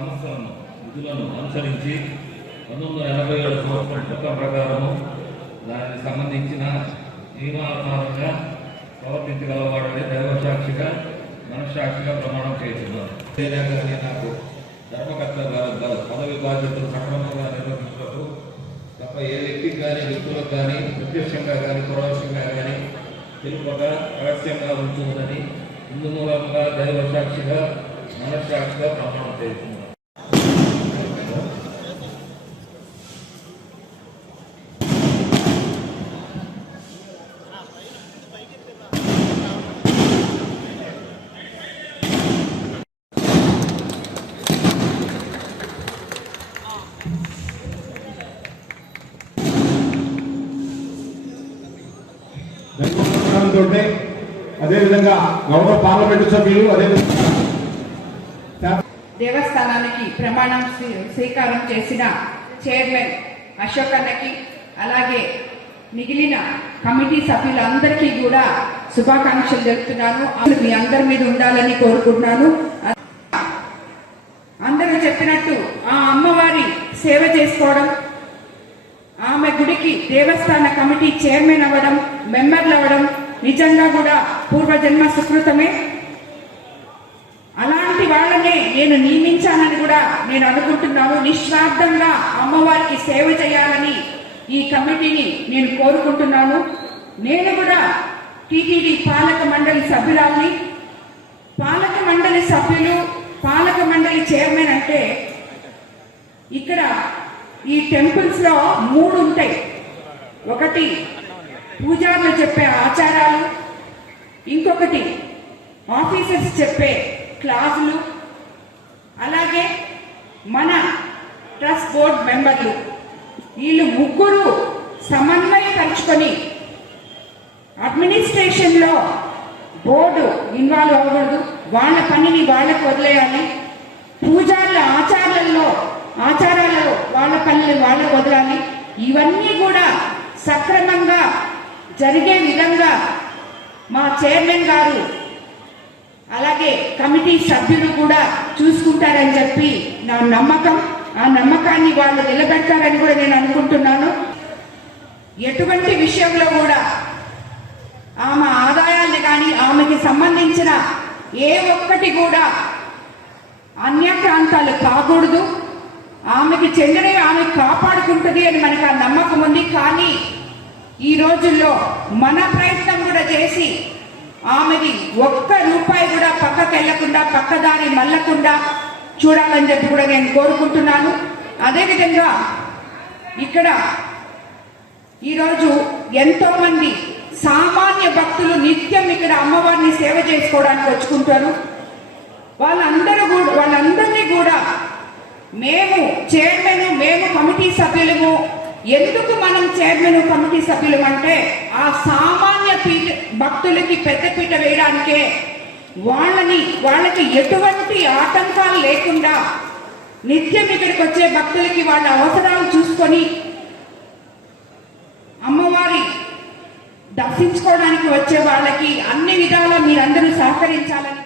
సంస్థలను విధులను అనుసరించి పంతొమ్మిది వందల ఎనభై ఏడు సంవత్సరం చట్టం ప్రకారము దానికి సంబంధించిన నియమానుసారంగా ప్రవర్తించగలవాడని దైవసాక్షిగా మనస్సాక్షిగా ప్రమాణం చేస్తున్నారు కానీ నాకు ధర్మకర్త పదవి బాధ్యతలు సక్రమంగా నిర్వహించటకు తప్ప ఏ వ్యక్తికి కానీ వ్యక్తులకు కానీ ప్రత్యక్షంగా కానీ పరోక్షంగా కానీ తెలుపక రహస్యంగా ఉంటుందని ఇందు మూలంగా దైవ సాక్షిగా మనస్సాక్షిగా ప్రమాణం చేస్తున్నారు ధన్యవాదాలతో అదేవిధంగా గౌరవ పార్లమెంటు సభ్యులు అదేవిధంగా దేవస్థానానికి ప్రమాణం స్వీకారం చేసిన చైర్మన్ అశోక్ అన్నకి అలాగే మిగిలిన కమిటీ సభ్యులందరికీ కూడా శుభాకాంక్షలు తెలుపుతున్నాను. అసలు మీ అందరి మీద ఉండాలని కోరుకుంటున్నాను. అందరూ చెప్పినట్టు ఆ అమ్మవారి సేవ చేసుకోవడం ఆమె గుడికి దేవస్థాన కమిటీ చైర్మన్ అవ్వడం మెంబర్లు అవ్వడం నిజంగా కూడా పూర్వజన్మ సుకృతమే. అలాంటి వాళ్ళనే నేను నియమించానని కూడా నేను అనుకుంటున్నాను. నిస్వార్థంగా అమ్మవారికి సేవ చేయాలని ఈ కమిటీని నేను కోరుకుంటున్నాను. నేను కూడా టీటీడీ పాలక మండలి సభ్యురాల్ని. పాలక మండలి సభ్యులు పాలక మండలి చైర్మన్ అంటే ఇక్కడ ఈ టెంపుల్స్లో మూడు ఉంటాయి. ఒకటి పూజారులు చెప్పే ఆచారాలు. ఇంకొకటి ఆఫీసర్స్ చెప్పే క్లాసులు. అలాగే మన ట్రస్ట్ బోర్డ్ మెంబర్లు. వీళ్ళు ముగ్గురు సమన్వయపరుచుకొని అడ్మినిస్ట్రేషన్లో బోర్డు ఇన్వాల్వ్ అవ్వకూడదు. వాళ్ళ పనిని వాళ్ళకు వదిలేయాలి. పూజారుల ఆచారాల్లో ఆచారాలలో వాళ్ళ పనులు వాళ్ళకు వదలాలి. ఇవన్నీ కూడా సక్రమంగా జరిగే విధంగా మా చైర్మన్ గారు అలాగే కమిటీ సభ్యులు కూడా చూసుకుంటారని చెప్పి నా నమ్మకం. ఆ నమ్మకాన్ని వాళ్ళు నిలబెడతారని కూడా నేను అనుకుంటున్నాను. ఎటువంటి విషయంలో కూడా ఆమె ఆదాయాన్ని కానీ ఆమెకి సంబంధించిన ఏ ఒక్కటి కూడా అన్యక్రాంతాలు కాకూడదు. ఆమెకి చెందినవి ఆమె కాపాడుకుంటుంది అని మనకు ఆ నమ్మకం ఉంది. కానీ ఈ రోజుల్లో మన ప్రయత్నం కూడా చేసి ఆమెది ఒక్క రూపాయి కూడా పక్కకు వెళ్ళకుండా పక్కదారి మళ్ళకుండా చూడాలని చెప్పి కూడా నేను కోరుకుంటున్నాను. అదేవిధంగా ఇక్కడ ఈరోజు ఎంతో మంది సామాన్య భక్తులు నిత్యం ఇక్కడ అమ్మవారిని సేవ చేసుకోవడానికి వచ్చుకుంటారు. వాళ్ళందరూ కూడా వాళ్ళందరినీ కూడా మేము చైర్మన్ మేము కమిటీ సభ్యులము ఎందుకు మనం చైర్మన్ కమిటీ సభ్యులు అంటే ఆ సామాన్య పీఠ భక్తులకి పెద్దపీట వేయడానికే వాళ్ళని వాళ్ళకి ఎటువంటి ఆటంకాలు లేకుండా నిత్యం ఇక్కడికి వచ్చే భక్తులకి వాళ్ళ అవసరాలు చూసుకొని అమ్మవారి దర్శించుకోవడానికి వచ్చే వాళ్ళకి అన్ని విధాలా మీరందరూ సహకరించాలని